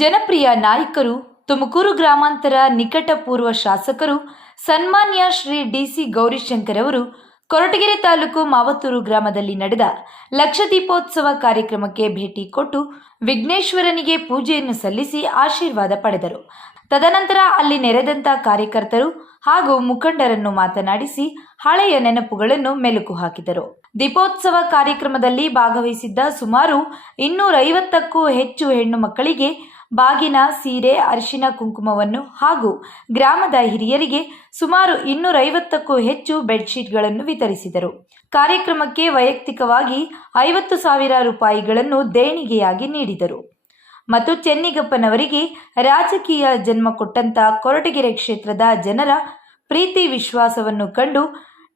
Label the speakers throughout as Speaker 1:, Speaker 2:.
Speaker 1: ಜನಪ್ರಿಯ ನಾಯಕರು, ತುಮಕೂರು ಗ್ರಾಮಾಂತರ ನಿಕಟಪೂರ್ವ ಶಾಸಕರು, ಸನ್ಮಾನ್ಯ ಶ್ರೀ ಡಿಸಿ ಗೌರಿಶಂಕರ್ ಅವರು, ಕೊರಟಗೆರೆ ತಾಲೂಕು ಮಾವತ್ತೂರು ಗ್ರಾಮದಲ್ಲಿ ನಡೆದ ಲಕ್ಷ ದೀಪೋತ್ಸವ ಕಾರ್ಯಕ್ರಮಕ್ಕೆ ಭೇಟಿ ಕೊಟ್ಟು ವಿಘ್ನೇಶ್ವರನಿಗೆ ಪೂಜೆಯನ್ನು ಸಲ್ಲಿಸಿ ಆಶೀರ್ವಾದ ಪಡೆದರು. ತದನಂತರ ಅಲ್ಲಿ ನೆರೆದಂತ ಕಾರ್ಯಕರ್ತರು ಹಾಗೂ ಮುಖಂಡರನ್ನು ಮಾತನಾಡಿಸಿ ಹಳೆಯ ನೆನಪುಗಳನ್ನು ಮೆಲುಕು ಹಾಕಿದರು. ದೀಪೋತ್ಸವ ಕಾರ್ಯಕ್ರಮದಲ್ಲಿ ಭಾಗವಹಿಸಿದ್ದ ಸುಮಾರು ಇನ್ನೂರೈವತ್ತಕ್ಕೂ ಹೆಚ್ಚು ಹೆಣ್ಣು ಮಕ್ಕಳಿಗೆ ಬಾಗಿನ, ಸೀರೆ, ಅರಿಶಿನ ಕುಂಕುಮವನ್ನು ಹಾಗೂ ಗ್ರಾಮದ ಹಿರಿಯರಿಗೆ ಸುಮಾರು ಇನ್ನೂರೈವತ್ತಕ್ಕೂ ಹೆಚ್ಚು ಬೆಡ್ಶೀಟ್ಗಳನ್ನು ವಿತರಿಸಿದರು. ಕಾರ್ಯಕ್ರಮಕ್ಕೆ ವೈಯಕ್ತಿಕವಾಗಿ ಐವತ್ತು ಸಾವಿರ ರೂಪಾಯಿಗಳನ್ನು ದೇಣಿಗೆಯಾಗಿ ನೀಡಿದರು. ಮತ್ತು ಚೆನ್ನಿಗಪ್ಪನವರಿಗೆ ರಾಜಕೀಯ ಜನ್ಮ ಕೊಟ್ಟಂತ ಕೊರಟಗೆರೆ ಕ್ಷೇತ್ರದ ಜನರ ಪ್ರೀತಿ ವಿಶ್ವಾಸವನ್ನು ಕಂಡು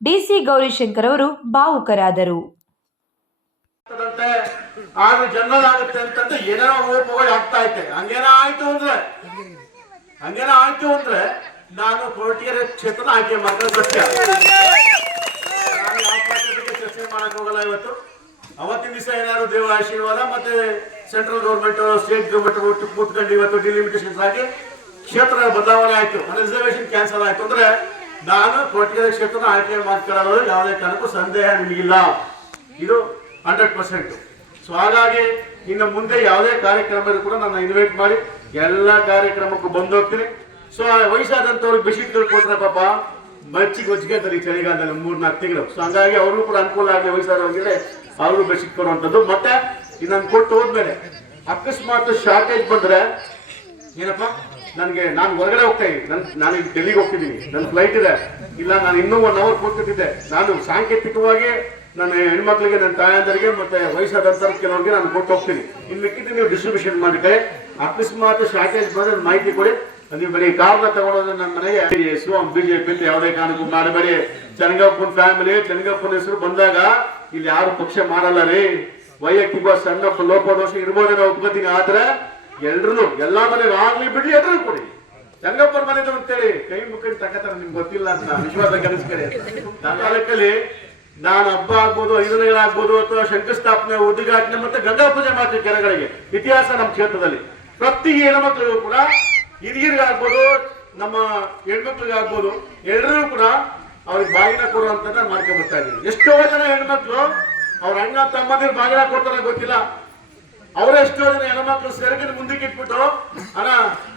Speaker 1: ಡಿಸಿ ಗೌರಿಶಂಕರ್ ಅವರು ಭಾವುಕರಾದರು.
Speaker 2: ಆಗ ಜನರಲ್ ಆಗುತ್ತೆ ಅಂತಂದ್ರೆ ಏನೇನೋ ರೂಪಗಳು ಆಗ್ತಾ ಐತೆ ಹಂಗೇನೋ ಆಯ್ತು ಅಂದ್ರೆ, ಹಂಗೇನೋ ಆಯ್ತು ಅಂದ್ರೆ ನಾನು ಕೊರಟಗೆರೆ ಕ್ಷೇತ್ರ ಆಯ್ಕೆ ಮಾಡ್ಕೊಂಡು ಚರ್ಚೆ ಮಾಡಕ್ ಇವತ್ತು. ಅವತ್ತಿನ ದಿವಸ ಏನಾದ್ರು ದೇವ ಆಶೀರ್ವಾದ ಮತ್ತೆ ಸೆಂಟ್ರಲ್ ಗೌರ್ಮೆಂಟ್ ಸ್ಟೇಟ್ ಗೌರ್ಮೆಂಟ್ ಕೂತ್ಕೊಂಡು ಇವತ್ತು ಡಿಲಿಮಿಟೇಷನ್ಸ್ ಆಗಿ ಕ್ಷೇತ್ರ ಬದಲಾವಣೆ ಆಯ್ತು. ರಿಸರ್ವೇಶನ್ ಕ್ಯಾನ್ಸಲ್ ಆಯ್ತು. ಅಂದ್ರೆ ನಾನು ಕೊರಟಗೆರೆ ಕ್ಷೇತ್ರ ಆಯ್ಕೆ ಮಾಡ್ಕೊಳ್ಳೋದು ಯಾವುದೇ ಕಾರಣಕ್ಕೂ ಸಂದೇಹ ನಿಮಗಿಲ್ಲ. ಇದು ಹಂಡ್ರೆಡ್ ಪರ್ಸೆಂಟ್. ಸೊ ಹಾಗಾಗಿ ಇನ್ನು ಮುಂದೆ ಯಾವುದೇ ಕಾರ್ಯಕ್ರಮ ಕೂಡ ನಾನು ಇನ್ವೈಟ್ ಮಾಡಿ ಎಲ್ಲ ಕಾರ್ಯಕ್ರಮಕ್ಕೂ ಬಂದು ಹೋಗ್ತೀನಿ. ಸೊ ವಯಸ್ಸಾದಂಥವ್ರಿಗೆ ಬಿಸಿ ಕೊಟ್ರೆ ಪಾಪ ಮಚ್ಚಿಗೆ ಹೊಚ್ಚಿಗೆ ಅಂತಾರೆ ಈ ಚಳಿಗಾಲದಲ್ಲಿ ಮೂರ್ ನಾಲ್ಕು ತಿಂಗಳು. ಸೊ ಹಂಗಾಗಿ ಅವ್ರಿಗೂ ಕೂಡ ಅನುಕೂಲ ಆಗಲಿ ವಯಸ್ಸಾದವ್ರಿಗೆ ಅವ್ರಿಗೂ ಬೆಡ್ಶೀಟ್ ಕೊಡುವಂಥದ್ದು. ಮತ್ತೆ ಇನ್ನೊಂದು ಕೊಟ್ಟು ಹೋದ್ಮೇಲೆ ಅಕಸ್ಮಾತ್ ಶಾರ್ಟೇಜ್ ಬಂದ್ರೆ ಏನಪ್ಪ? ನನಗೆ ನಾನು ಹೊರಗಡೆ ಹೋಗ್ತಾ ಇದ್ದೀನಿ. ನನ್ ಡೆಲ್ಲಿಗೆ ಹೋಗ್ತಿದ್ದೀನಿ. ನನ್ನ ಫ್ಲೈಟ್ ಇದೆ. ಇಲ್ಲ, ನಾನು ಇನ್ನೂ ಒನ್ ಅವರ್ ಕೂತ್ಕೊತಿದ್ದೆ. ನಾನು ಸಾಂಕೇತಿಕವಾಗಿ ನನ್ನ ಹೆಣ್ಮಕ್ಳಿಗೆ, ನನ್ನ ತಾಯಂದರಿಗೆ ಮತ್ತೆ ವಯಸ್ಸಾದಂಥ ಕೆಲವರಿಗೆ ನಾನು ಕೊಟ್ಟು ಹೋಗ್ತೀನಿ. ಇನ್ನು ನೀವು ಡಿಸ್ಟ್ರಿಬ್ಯೂಷನ್ ಮಾಡಿದ್ರೆ ಅಕಸ್ಮಾತ್ ಶಾರ್ಟೇಜ್ ಬಂದ್ರೆ ಮಾಹಿತಿ ಕೊಡಿ. ನೀವು ಬರೀ ಕಾರ್ನ ತಗೊಳೋದು ನನ್ನ ಮನೆಗೆ. ಎಸ್ವಾಮ್ ಬಿಜೆಪಿ ಅಂತ ಯಾವುದೇ ಕಾರಣಕ್ಕೂ ಮಾಡಬೇಡಿ. ಚನಗಪ್ಪನ ಫ್ಯಾಮಿಲಿ ಚನಗಪ್ಪನ ಹೆಸರು ಬಂದಾಗ ಇಲ್ಲಿ ಯಾರು ಪಕ್ಷ ಮಾಡಲ್ಲ ರೀ. ವೈಯಕ್ತಿಕ ಸಣ್ಣ ಲೋಪದೋಷ ಇರ್ಬೋದೇನೋ ಒಪ್ಕೋತೀನಿ. ಆದ್ರೆ ಎಲ್ರು ಎಲ್ಲಾ ಮನೆ ಆಗ್ಲಿ ಬಿಡ್ಲಿ ಅದ್ರ ಕೊಡಿ. ಚಂಗಪ್ಪನ ಮನೆದು ಅಂತೇಳಿ ಕೈ ಮುಖಂಡ್ ತಗತಾರ, ನಿಮ್ಗೆ ಗೊತ್ತಿಲ್ಲ ಅಂತ. ವಿಶ್ವಾಸ ಕಲಿಸ್ಕರಿ ನನ್ನ ತಾಲೂಕಲ್ಲಿ ನಾನು ಹಬ್ಬ ಆಗ್ಬೋದು ಐದನೇಗಳಾಗ್ಬೋದು ಅಥವಾ ಶಂಕುಸ್ಥಾಪನೆ, ಉದ್ಘಾಟನೆ ಮತ್ತೆ ಗಂಗಾ ಪೂಜೆ ಮಾಡ್ತೀವಿ ಕೆರೆಗಳಿಗೆ. ಇತಿಹಾಸ ನಮ್ಮ ಕ್ಷೇತ್ರದಲ್ಲಿ. ಪ್ರತಿ ಹೆಣ್ಮಕ್ಳಿಗೂ ಕೂಡ ಹಿರಿಯರಿಗಾಗ್ಬೋದು, ನಮ್ಮ ಹೆಣ್ಮಕ್ಳಿಗಾಗ್ಬೋದು ಎಲ್ಲರೂ ಕೂಡ ಅವ್ರಿಗೆ ಬಾಗಿನ ಕೊಡುವಂತ ಮಾಡ್ಕೊಂಡ್ ಬರ್ತಾ ಇದ್ದೀವಿ ಎಷ್ಟೋ ಜನ ಹೆಣ್ಮಕ್ಳು ಅವ್ರ ಅಣ್ಣ ತಮ್ಮಂದಿರು ಬಾಗಿನ ಕೊಡ್ತಾರ ಗೊತ್ತಿಲ್ಲ. ಅವರೆಷ್ಟೋ ಜನ ಹೆಣ್ಮಕ್ಳು ಸೆರಗಿನ ಮುಂದಕ್ಕೆ ಇಟ್ಬಿಟ್ಟು, ಅಣ್ಣ,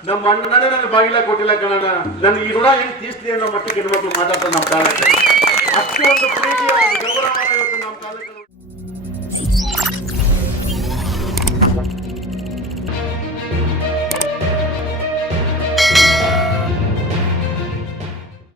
Speaker 2: ನಮ್ಮ ಅಣ್ಣನೇ ನನಗೆ ಬಾಗಿಲ ಕೊಟ್ಟಿಲ್ಲ ಕಣಣ್ಣ. ನನ್ಗೆ ಈ ಋಣ ಹೆಂಗ್ ತೀರ್ಸ್ಲಿ ಅನ್ನೋ ಮಟ್ಟಿಗೆ ಹೆಣ್ಮಕ್ಳು ಮಾತಾಡ್ತಾರೆ ನಮ್ಮ ತಾಲೂಕು ಅಷ್ಟು ಒಂದು ಪ್ರೀತಿ ಒಂದು ಗೌರವ ಇವತ್ತು ನಮ್ಮ ತಾಲೂಕಲ್ಲಿ